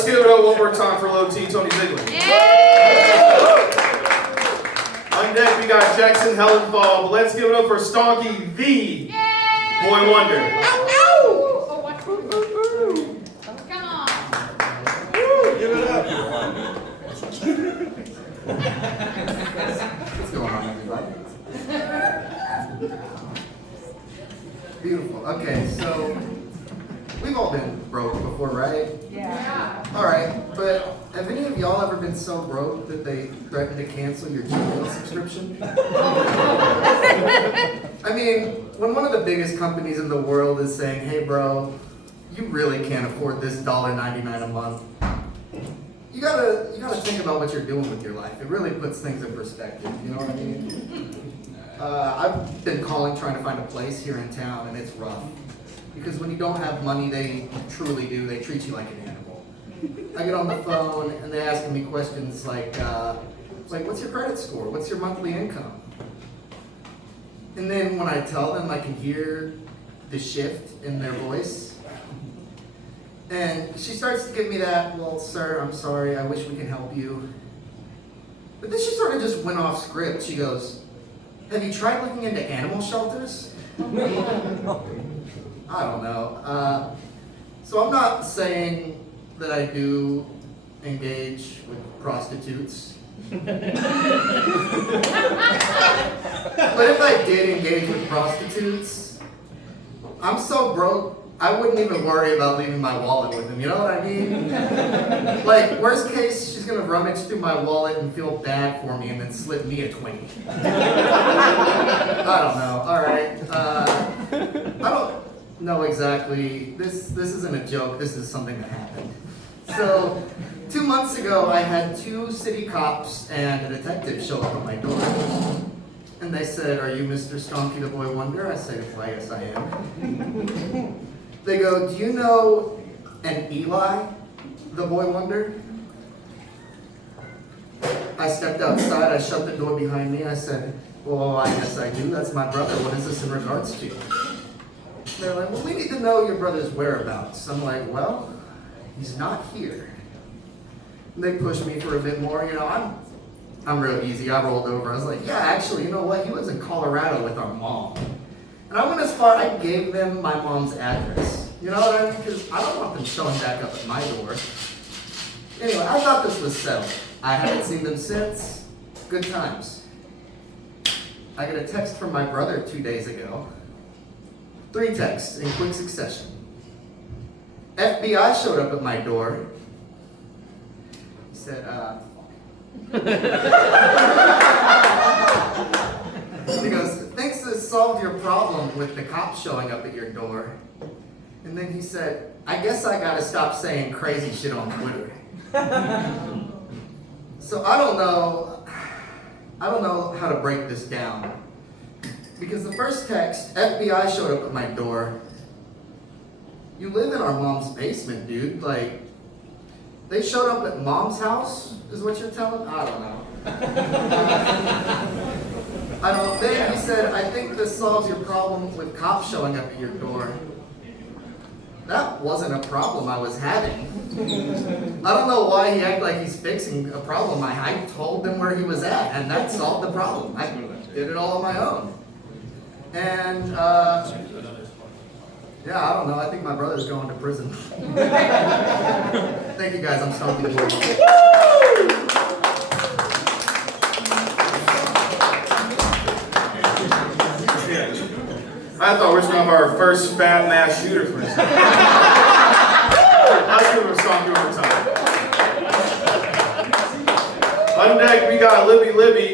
Let's give it up one more time for Low T, Tony Ziegler. On deck, we got Jackson Hellenfall, but let's give it up for Stonkey, the Boy Wonder. Come on. Give it up. What's going on, everybody? Beautiful. Okay, so we've all been broke before, right? Yeah. All right, but have any of y'all ever been so broke that they threatened to cancel your Gmail subscription? I mean, when one of the biggest companies in the world is saying, "Hey, bro, you really can't afford this $1.99 a month," you gotta think about what you're doing with your life. It really puts things in perspective. You know what I mean? I've been calling trying to find a place here in town, and it's rough. Because when you don't have money, they truly do. They treat you like an animal. I get on the phone, and they're asking me questions like, what's your credit score? What's your monthly income? And then when I tell them, I can hear the shift in their voice. And she starts to give me that, "Well, sir, I'm sorry. I wish we could help you." But then she sort of just went off script. She goes, "Have you tried looking into animal shelters?" I don't know. So I'm not saying that I do engage with prostitutes. But if I did engage with prostitutes, I'm so broke, I wouldn't even worry about leaving my wallet with them. You know what I mean? Like, worst case, she's gonna rummage through my wallet and feel bad for me and then slip me a 20. I don't know. All right. I don't know exactly. This isn't a joke. This is something that happened. So, 2 months ago, I had 2 city cops and a detective show up at my door. And they said, "Are you Mr. Stonkey the Boy Wonder?" I said, "Why, yes, I am." They go, "Do you know an Eli, the Boy Wonder?" I stepped outside, I shut the door behind me, I said, "Well, I guess I do, that's my brother, what is this in regards to?" They're like, "Well, we need to know your brother's whereabouts." I'm like, "Well, he's not here." And they pushed me for a bit more, you know, I'm real easy, I rolled over, I was like, "Yeah, actually, you know what, he lives in Colorado with our mom." And I went as far, I gave them my mom's address. You know what I mean? Because I don't want them showing back up at my door. Anyway, I thought this was settled. I haven't seen them since. Good times. I get a text from my brother 2 days ago. 3 texts in quick succession. FBI showed up at my door. He said, he goes, "Thanks, this solved your problem with the cops showing up at your door." And then he said, "I guess I gotta stop saying crazy shit on Twitter." So I don't know how to break this down. Because the first text, FBI showed up at my door. You live in our mom's basement, dude. Like, they showed up at mom's house, is what you're telling? I don't know. Then he said, "I think this solves your problem with cops showing up at your door." That wasn't a problem I was having. I don't know why he acted like he's fixing a problem. I told them where he was at, and that solved the problem. I did it all on my own. And, yeah, I don't know. I think my brother's going to prison. Thank you guys. I'm Stonkey the Boy. I thought we were going to have our first fat mass shooter for this. Let's give it a song one more time. On deck, we got Libby.